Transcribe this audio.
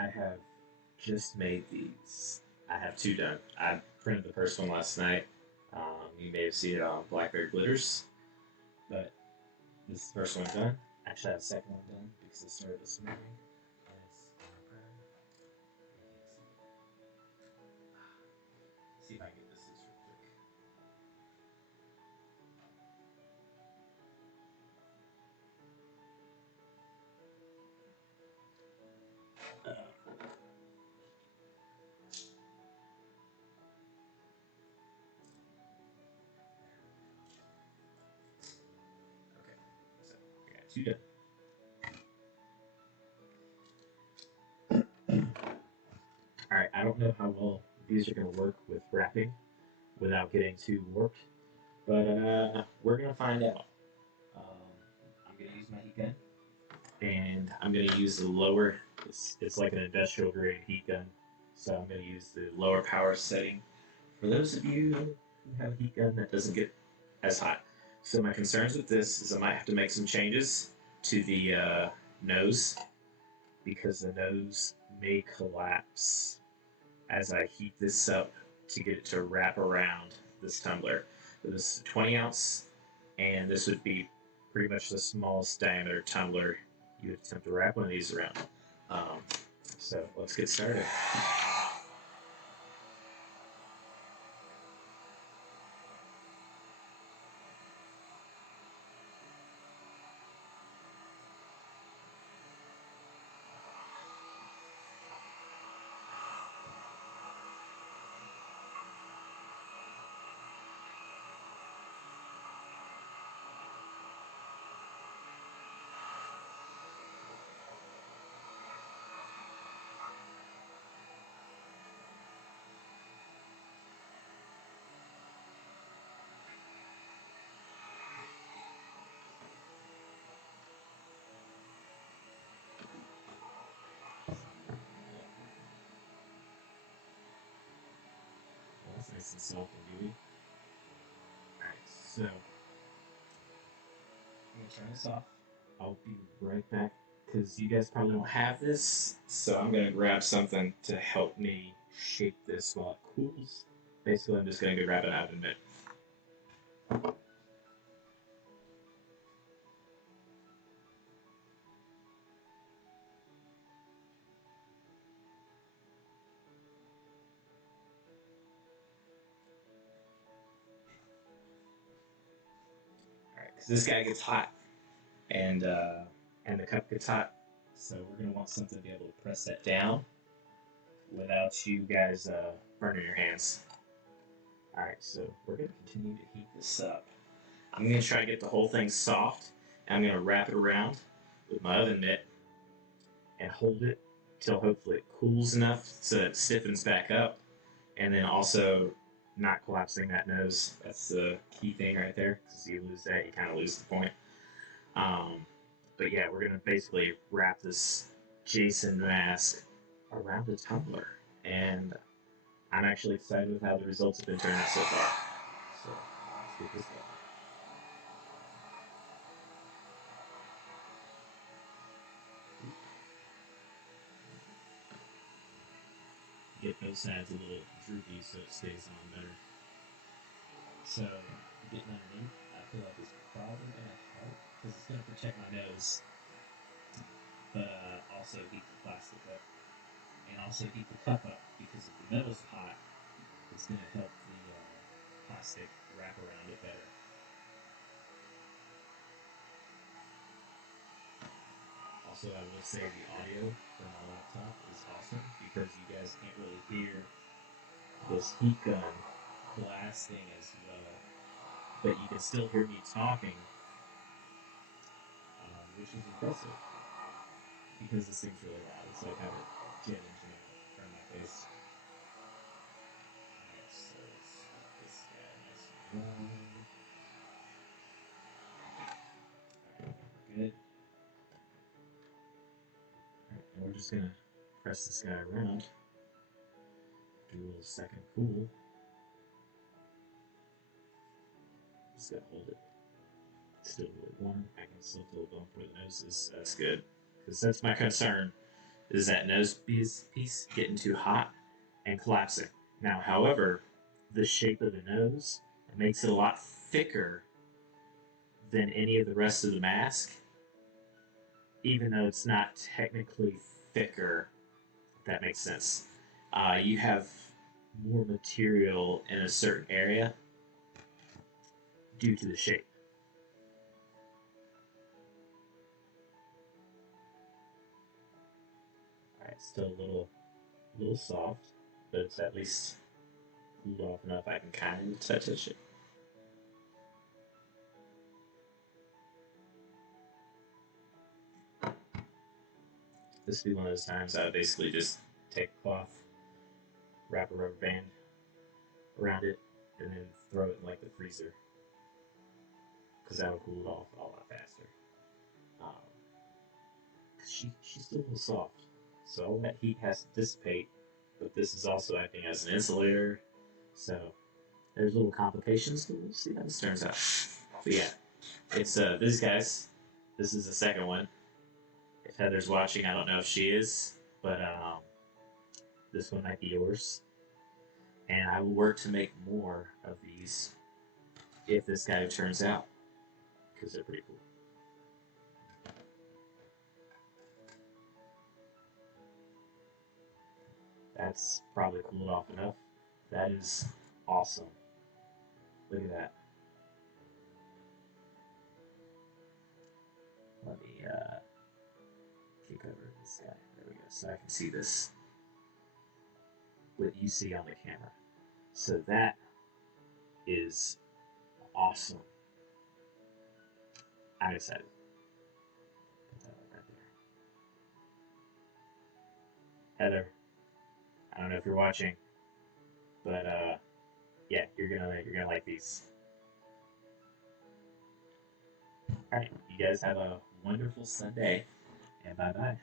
I have just made these. I have two done. I printed the first one last night. You may have seen it on Blackberry Glitters, but this is the first one done. Actually, I have the second one done because I started this morning. See if I can get this real quick. Okay, so I got two done. All right, I don't know how well these are going to work with wrapping without getting too warped, but we're going to find out. Um, I'm going to use my heat gun, and I'm going to use the lower. It's like an industrial grade heat gun, so I'm going to use the lower power setting. For those of you who have a heat gun that doesn't get as hot. So my concerns with this is I might have to make some changes to the nose because the nose may collapse as I heat this up to get it to wrap around this tumbler. So this is a 20 ounce, and this would be pretty much the smallest diameter tumbler you would attempt to wrap one of these around. Um, so let's get started. That's nice and soft and gooey. Alright, so I'm gonna turn this off. I'll be right back because you guys probably don't have this. So I'm gonna grab something to help me shape this while it cools. Basically, I'm just gonna go grab it out in a minute. All right, because this guy gets hot and the cup gets hot, so we're gonna want something to be able to press that down without you guys burning your hands. All right, so we're gonna continue to heat this up. I'm gonna try to get the whole thing soft, and I'm gonna wrap it around with my oven mitt and hold it till hopefully it cools enough so it stiffens back up, and then also not collapsing that nose. That's the key thing right there. Because you lose that, you kind of lose the point. Um, but yeah, we're gonna basically wrap this Jason mask around the tumbler, and I'm actually excited with how the results have been turning out so far. So let's get this going. Get both sides a little droopy so it stays on better. So getting underneath, I feel like it's probably gonna help because it's gonna protect my nose, but also heat the plastic up and also heat the cup up because if the metal's hot, it's gonna help the plastic wrap around it better. Also, I will say the audio from my laptop is awesome because you guys can't really hear this heat gun blasting as well, but you can still hear me talking, which is impressive because this thing's really loud. It's like having a jet engine in front of my face. Alright, so let's get this guy nice and warm. Alright, we're good. Alright, and we're just gonna press this guy around, do a little second cool. Just gotta hold it. Still a little warm. I can still feel it going for the noses. That's good. Because that's my concern. is that nose piece getting too hot and collapsing. Now, however, the shape of the nose makes it a lot thicker than any of the rest of the mask, even though it's not technically thicker, if that makes sense. You have more material in a certain area due to the shape. All right, still a little soft, but it's at least cooled off enough I can kind of touch it. This would be one of those times I would basically just take a cloth, wrap a rubber band around it, and then throw it in like the freezer because that'll cool it off a lot faster. Um, she's still a little soft, so all that heat has to dissipate. But this is also acting as an insulator, so there's little complications. We'll see how this turns out. But yeah, it's this guys. This is the second one. If Heather's watching, I don't know if she is, but this one might be yours. And I will work to make more of these if this guy turns out, because they're pretty cool. That's probably cooled off enough. That is awesome. Look at that. Let me kick over this guy. There we go. So I can see this, what you see on the camera. So that is awesome. I'm excited. Put that right there. Heather, I don't know if you're watching, but yeah, you're gonna like these. All right, you guys have a wonderful Sunday, and bye bye.